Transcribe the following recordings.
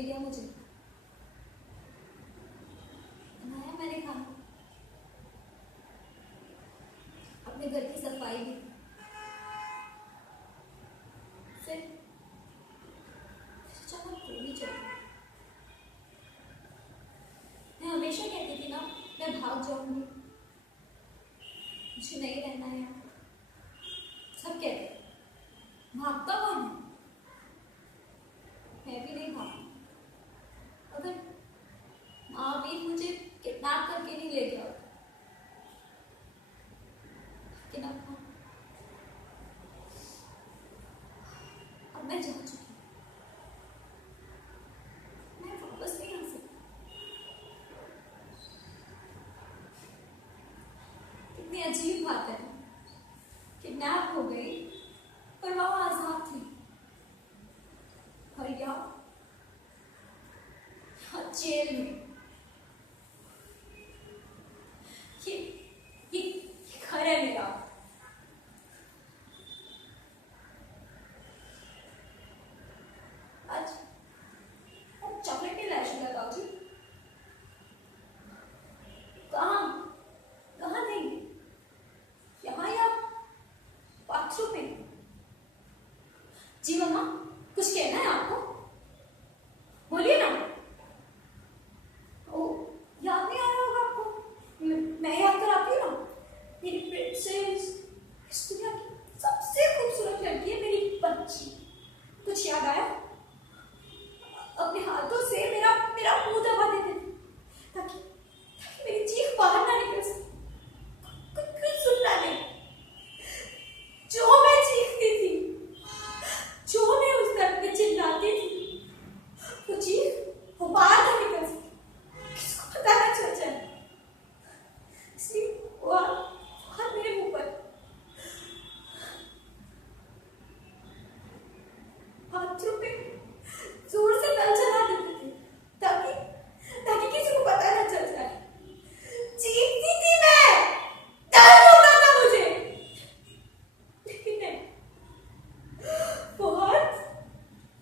दे दिया मुझे, बनाया मैंने खाना, अपने घर की सफाई भी, फिर अचानक गोली चल गई। मैं हमेशा कहती थी ना मैं भाग जाऊंगी, मुझे नहीं रहना है यहाँ। सब कहते भागता कौन है, मैं भी नहीं भागती। अगर महावीर मुझे किडनैप करके नहीं ले गया होता, लेकिन अब मैं जा चुकी हूँ, मैं वापस नहीं आ सकती। कितनी अजीब बात है, किडनैप हो गई पर वो आजाद थी, और यहाँ जेल में। ये घर है मेरा। आज चॉकलेट नहीं लाए शुगर दाऊ जी? कहाँ कहाँ देंगे, यहाँ या बाथरूम में? जी मम्मा, कुछ कहना है आपको, बोलिए ना। ओ, याद नहीं आ रहा होगा आपको, मैं याद कराती हूँ ना। मेरी प्रिंसेस, इस दुनिया की सबसे खूबसूरत लड़की है मेरी बच्ची। कुछ याद आया? अपने हाथों से मेरा मेरा मुंह दबा देते थे ताकि मेरी चीख बाहर ना निकल सके, कुछ सुनना नहीं। जो मैं चीखती थी, जो मैं उस दर्द में चिल्लाती थी, वो चीख वो बाहर ना निकल सके, किसको पता ना चल जाए। इसलिए वो हाथ मेरे मुंह पर बाथरूम में जोर से नल चला देते थे ताकि ताकि किसी को पता ना चल जाए। चीखती थी मैं, दर्द होता था मुझे, लेकिन नहीं, बहुत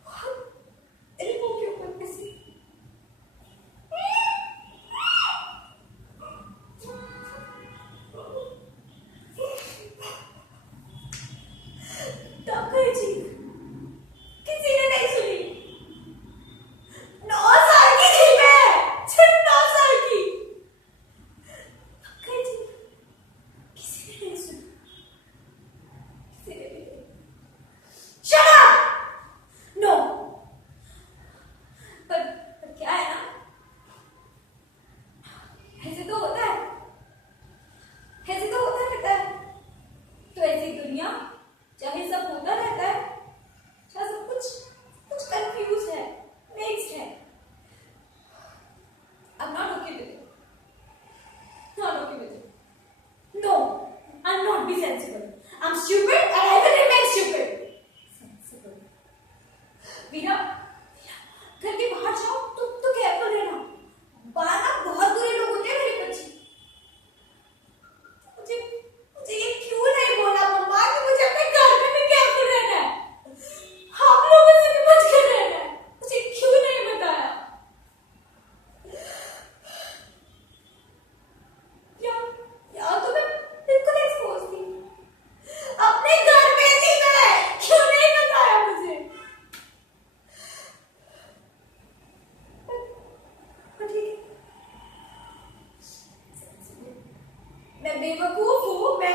बहुत मेरे मुंह के ऊपर किसी तब गई चीख, किसी ने नहीं सुनी। 9 साल की थी मैं, सिर्फ 9 साल की। तब गई चीख, किसी ने नहीं सुनी, किसी ने भी नहीं। Shut up! No. पर क्या है ना, ऐसे तो होता है, ऐसे तो होता रहता है। तो ऐसी दुनिया जहाँ सब होता रहता है, जहाँ सब कुछ कंफ्यूज है, मिक्स्ड है। I'm not okay with it. Not okay with it. No, I'm not be sensible. I'm stupid and I will remain stupid. Sensible. वीरा, घर के बाहर जाओ तो केयरफुल रहना। बाहर ना बहुत बुरे लोग होते हैं मेरी बच्ची। मुझे ये क्यों नहीं बोला मम्मा कि मुझे अपने घर में भी केयरफुल रहना है, हम लोगों से भी बच कर रहना है? मुझे क्यों नहीं बताया? या तो मैं बिल्कुल एक्सपोज थी, अपने घर में थी मैं, क्यों नहीं बताया मुझे? पर ठीक है, मैं बेवकूफ हूँ, मैं